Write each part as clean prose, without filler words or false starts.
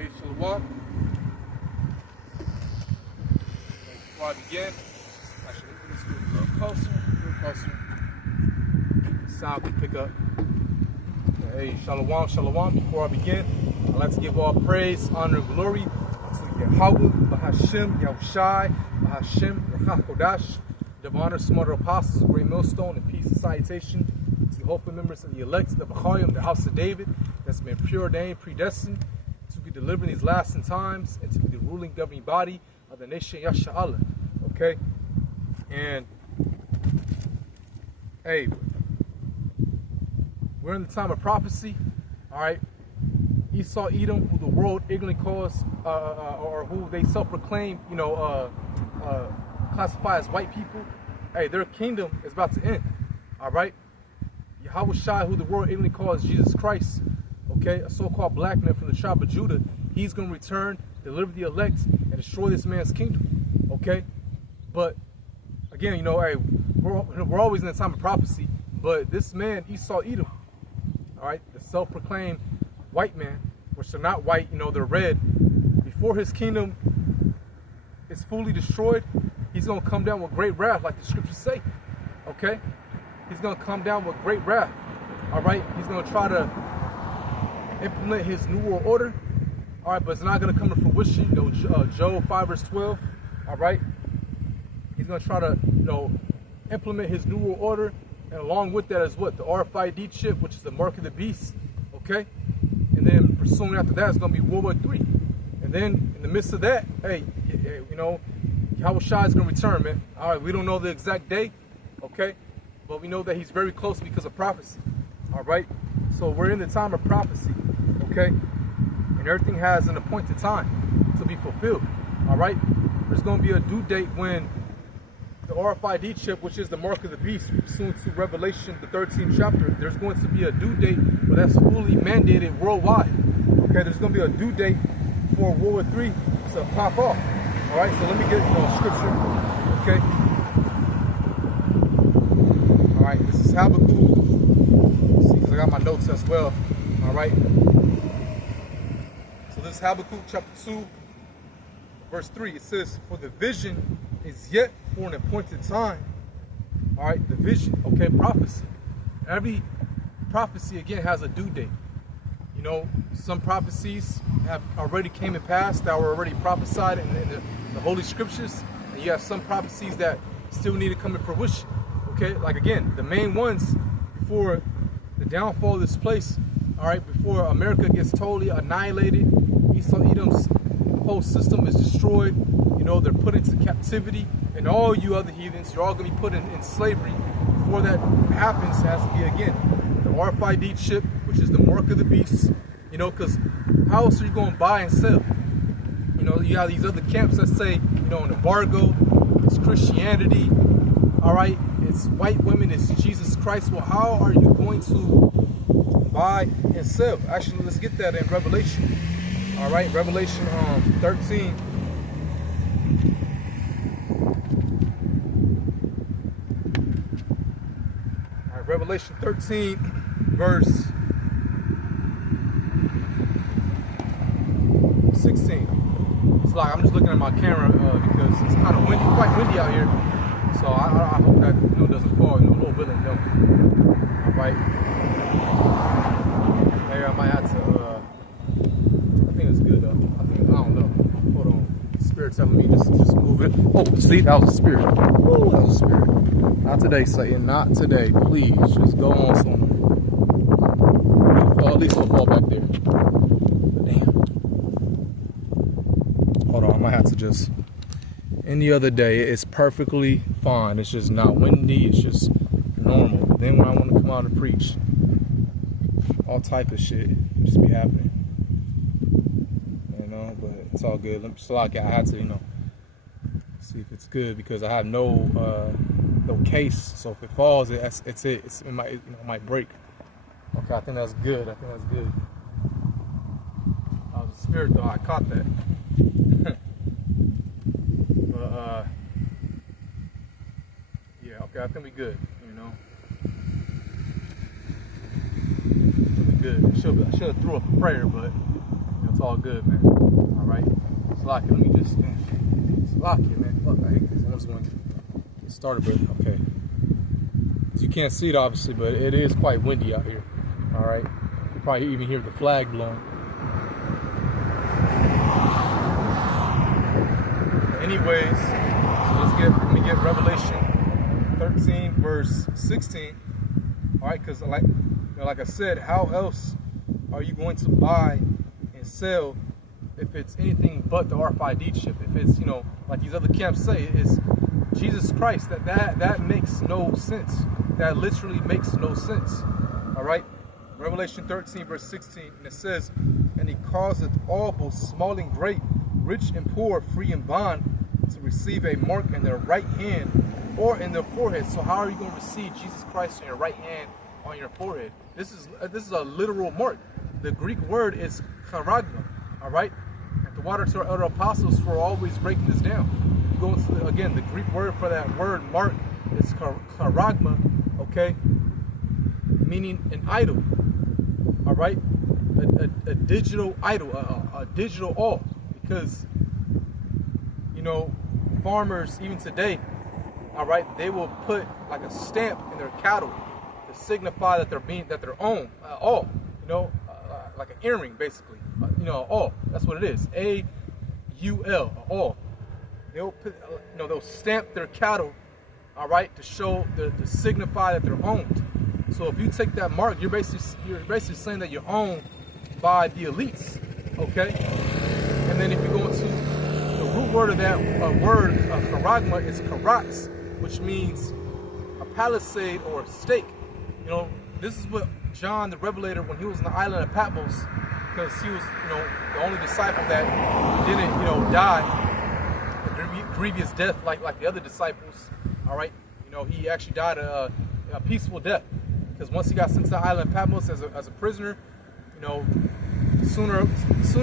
Hey, Shalom. Before I begin, actually, let's get a little closer. Sound can pick up. Hey, Shalom, Shalom. Before I begin, I'd like to give all praise, honor, and glory to Yahweh, Bahashem, Yahushai, Bahashem, Rachach Kodash, Divine Smart Apostles, Great Millstone, and peace and salutation to the hopeful members of the elect, the Bachayim, the house of David, that's been preordained, predestined to be delivered in these last times and to be the ruling governing body of the nation Yasha'Allah. Okay? And hey, we're in the time of prophecy. Alright? Esau, Edom, who the world ignorantly calls or who they self-proclaim, classify as white people. Hey, their kingdom is about to end. Alright? Yahweh Shai, who the world ignorantly calls Jesus Christ, okay, a so-called black man from the tribe of Judah, he's going to return, deliver the elect, and destroy this man's kingdom, okay? But, again, hey, we're always in the time of prophecy, but this man, Esau Edom, all right, the self-proclaimed white man, which they're not white, they're red, before his kingdom is fully destroyed, he's going to come down with great wrath, like the scriptures say, okay? He's going to come down with great wrath, all right? He's going to try to implement his new world order, all right, but it's not going to come to fruition. Job 5 verse 12, all right. He's going to try to, implement his new world order, and along with that is what? The RFID chip, which is the mark of the beast, okay. And then pursuing after that is going to be World War III, and then in the midst of that, hey, Yahweh Shai is going to return, man. All right, we don't know the exact day, okay, but we know that he's very close because of prophecy, all right. So we're in the time of prophecy, okay? And everything has an appointed time to be fulfilled, all right? There's going to be a due date when the RFID chip, which is the mark of the beast, pursuant to Revelation, the 13th chapter, there's going to be a due date where that's fully mandated worldwide, okay? There's going to be a due date for World War III to pop off, all right? So let me get, scripture, okay? All right, this is Habakkuk. I got my notes as well, all right? So this is Habakkuk chapter 2, verse 3. It says, for the vision is yet for an appointed time. All right, the vision, okay, prophecy. Every prophecy, again, has a due date. Some prophecies have already came and passed that were already prophesied in the Holy Scriptures. And you have some prophecies that still need to come to fruition, okay? Like, again, the main ones before the downfall of this place, all right, before America gets totally annihilated, Esau Edom's whole system is destroyed, they're put into captivity, and all you other heathens, you're all going to be put in slavery. Before that happens, it has to be, again, the RFID chip, which is the mark of the beast, because how else are you going to buy and sell? You have these other camps that say, an embargo, it's Christianity, all right, it's white women, it's Jesus Christ. Well, how are you going to buy and sell? Actually, let's get that in Revelation. All right, Revelation 13. All right, Revelation 13, verse 16. It's like I'm just looking at my camera because it's kind of windy, quite windy out here. So I hope that doesn't fall. Lord willing, no. All right. Maybe I might have to. I think it's good though. I don't know. Hold on. Spirit telling me just move it. Oh, see, that was a spirit. Oh, that was a spirit. Not today, Satan. Not today. Please, just go on somewhere. At least I'll fall back there. Damn. Hold on. I might have to just. Any other day, it's perfectly fine. It's just not windy. It's just normal. But then when I want to come out and preach, all type of shit just be happening. But it's all good. So like I had to, see if it's good because I have no case. So if it falls, it's it. It might break. Okay, I think that's good. That was a spirit though. I caught that. Yeah, okay, I think we good, Good. I should have threw up a prayer, but It's all good, man. All right. Slocky, let me just. Slocky, man. Fuck, I hate this. I just want to get started, but okay. You can't see it obviously, but it is quite windy out here. All right. You probably even hear the flag blowing. Anyways, so let me get Revelation 13 verse 16. All right, because like I said, how else are you going to buy and sell if it's anything but the RFID chip? If it's, like these other camps say, it's Jesus Christ, that makes no sense. That literally makes no sense. All right, Revelation 13 verse 16, and it says, and he causeth all, both small and great, rich and poor, free and bond, to receive a mark in their right hand or in their forehead. So how are you going to receive Jesus Christ in your right hand, on your forehead? This is a literal mark. The Greek word is charagma. All right, at the Water to our elder apostles for always breaking this down. You go into again, the Greek word for that word mark is charagma. Okay, meaning an idol. All right, a digital idol, a digital all, because farmers even today, all right, they will put like a stamp in their cattle to signify that they're owned, all, like an earring basically, all. That's what it is. A-U-L, all. They'll put, they'll stamp their cattle, all right, to show to signify that they're owned. So if you take that mark, you're basically saying that you're owned by the elites, okay? And then if you go into the root word of that word, charagma, is karax, which means a palisade or a stake. This is what John the Revelator, when he was on the island of Patmos, because he was, the only disciple that didn't, die a grievous death like the other disciples. All right, he actually died a peaceful death, because once he got sent to the island of Patmos as a prisoner, sooner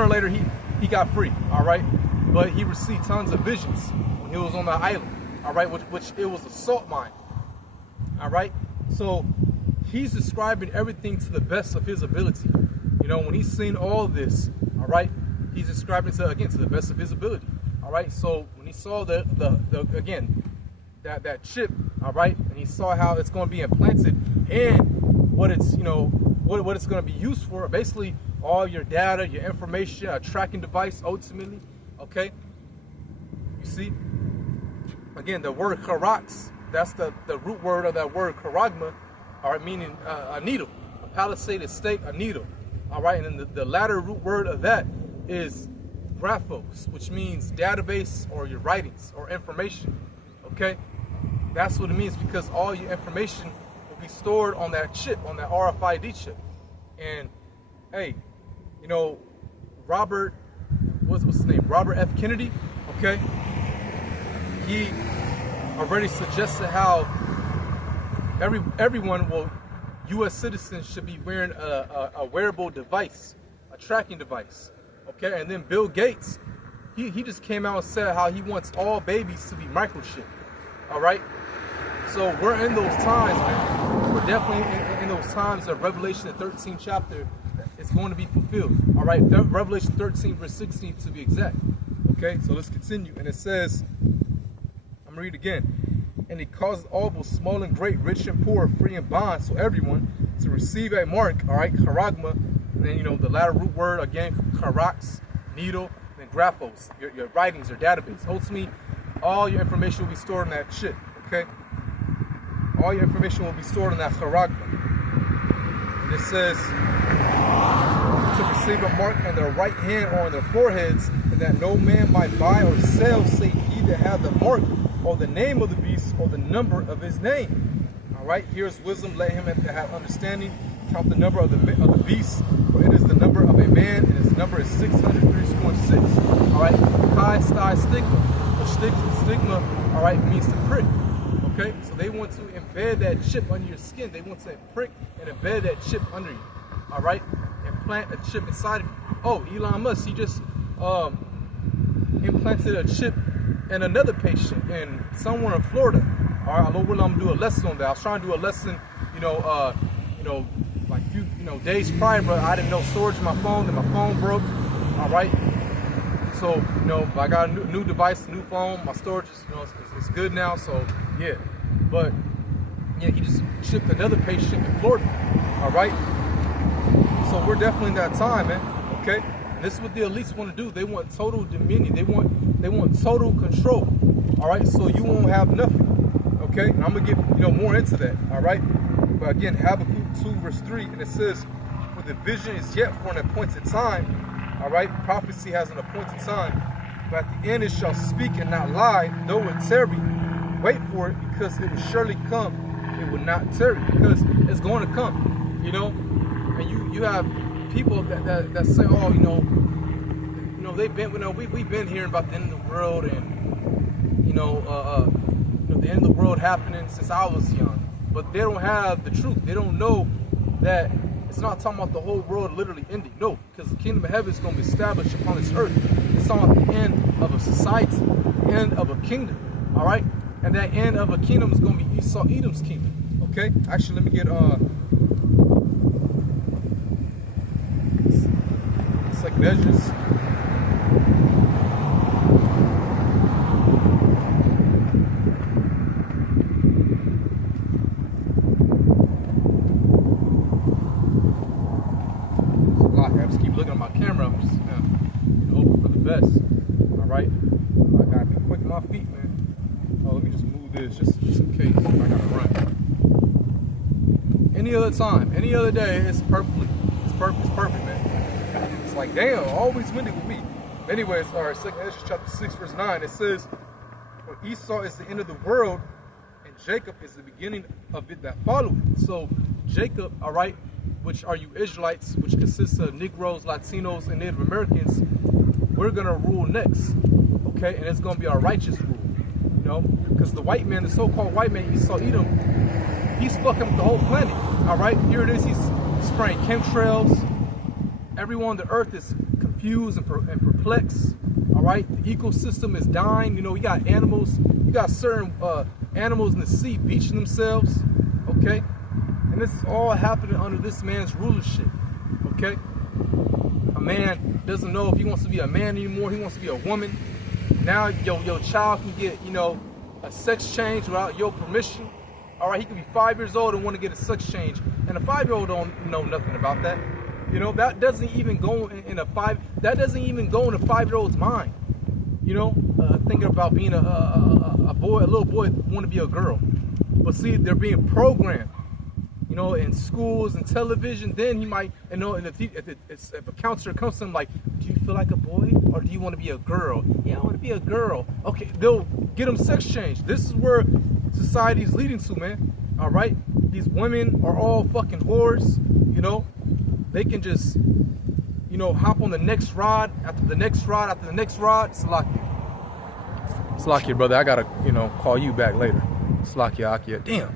or later he got free. All right, but he received tons of visions when he was on the island. All right, which it was a salt mine. All right, so he's describing everything to the best of his ability. When he's seen all this, all right, he's describing to the best of his ability. All right, so when he saw that chip, all right, and he saw how it's going to be implanted and what it's what it's going to be used for, basically all your data, your information, a tracking device ultimately. Okay, you see, again, the word karax, that's the root word of that word charagma, all right, meaning a needle, a palisade, a stake, a needle. All right, and then the latter root word of that is graphos, which means database or your writings or information. Okay, that's what it means, because all your information will be stored on that chip, on that RFID chip. And hey, Robert, what's his name? Robert F. Kennedy. Okay, he already suggested how everyone U.S. citizens should be wearing a wearable device, a tracking device. Okay, and then Bill Gates, he just came out and said how he wants all babies to be microchipped. All right, so we're in those times, man. We're definitely in those times of Revelation, the 13th chapter. It's going to be fulfilled. All right, Revelation 13 verse 16 to be exact. Okay, so let's continue, and it says, I'm gonna read again. And he caused all, both small and great, rich and poor, free and bond, so everyone to receive a mark, all right, charagma, and then, the latter root word, again, karax, needle, and graphos, your writings, your database. Ultimately, all your information will be stored in that chip, okay? All your information will be stored in that charagma. And it says, to receive a mark in their right hand or on their foreheads, and that no man might buy or sell, save he that hath the mark, or the name of the beast, or the number of his name. All right, here's wisdom. Let him that have understanding count the number of the beast, for it is the number of a man, and his number is 636.6. All right, chi, sty, stigma. The stigma, all right, means to prick. Okay, so they want to embed that chip under your skin. They want to prick and embed that chip under you. All right, and plant a chip inside of you. Oh, Elon Musk, he just implanted a chip in another patient in somewhere in Florida. All right, I'm gonna do a lesson on that. I was trying to do a lesson, like few days prior, but I didn't know storage in my phone, and my phone broke. All right. So, you know, I got a new device, new phone. My storage is, you know, it's good now. So, yeah. But, yeah, he just shipped another patient in Florida. All right. So we're definitely in that time, man. Okay. And this is what the elites want to do. They want total dominion. They want total control. All right. So you won't have nothing. Okay. And I'm gonna get, you know, more into that. All right. But again, Habakkuk 2 verse 3, and it says, "For the vision is yet for an appointed time." All right, prophecy has an appointed time, but at the end it shall speak and not lie, though it tarry. Wait for it, because it will surely come. It will not tarry, because it's going to come. You know, and you have people that say, oh, you know, they've been, you know, we've been hearing about the end of the world, and you know, the end of the world happening since I was young, but they don't have the truth. They don't know that. It's not talking about the whole world literally ending. No, because the kingdom of heaven is going to be established upon this earth. It's talking about the end of a society, the end of a kingdom. All right? And that end of a kingdom is going to be Esau Edom's kingdom. Okay? Actually, let me get second Esdras. I just keep looking at my camera. I'm just hoping for the best. All right, I gotta be quick on my feet, man. Oh, let me just move this just in case I gotta run. Any other time, any other day, it's perfect, man. It's like, damn, always winning with me. Anyways, all right, 2nd Esdras chapter 6 verse 9. It says, "For Esau is the end of the world, and Jacob is the beginning of it that followeth." So Jacob, all right, which are you Israelites, which consists of Negroes, Latinos, and Native Americans, we're gonna rule next, okay? And it's gonna be our righteous rule, you know? Because the white man, the so-called white man, Esau Edom, he's fucking with the whole planet, all right? Here it is, he's spraying chemtrails. Everyone on the earth is confused and perplexed, all right? The ecosystem is dying. You know, you got animals, you got certain animals in the sea beaching themselves, okay? And this is all happening under this man's rulership, okay? A man doesn't know if he wants to be a man anymore. He wants to be a woman. Now your child can get, you know, a sex change without your permission. All right, he could be 5 years old and want to get a sex change, and a 5-year-old don't know nothing about that. You know, that doesn't even go in a 5-year-old's mind. You know, thinking about being a boy, a little boy want to be a girl. But see, they're being programmed. You know, in schools and television, then he might, you know, and if a counselor comes to him like, do you feel like a boy or do you want to be a girl? Yeah, I want to be a girl. Okay, they'll get him sex change. This is where society is leading to, man. All right, these women are all fucking whores. You know, they can just, you know, hop on the next rod after the next rod after the next rod. Slakia, brother. I gotta, you know, call you back later. Slakia, Akia. Damn.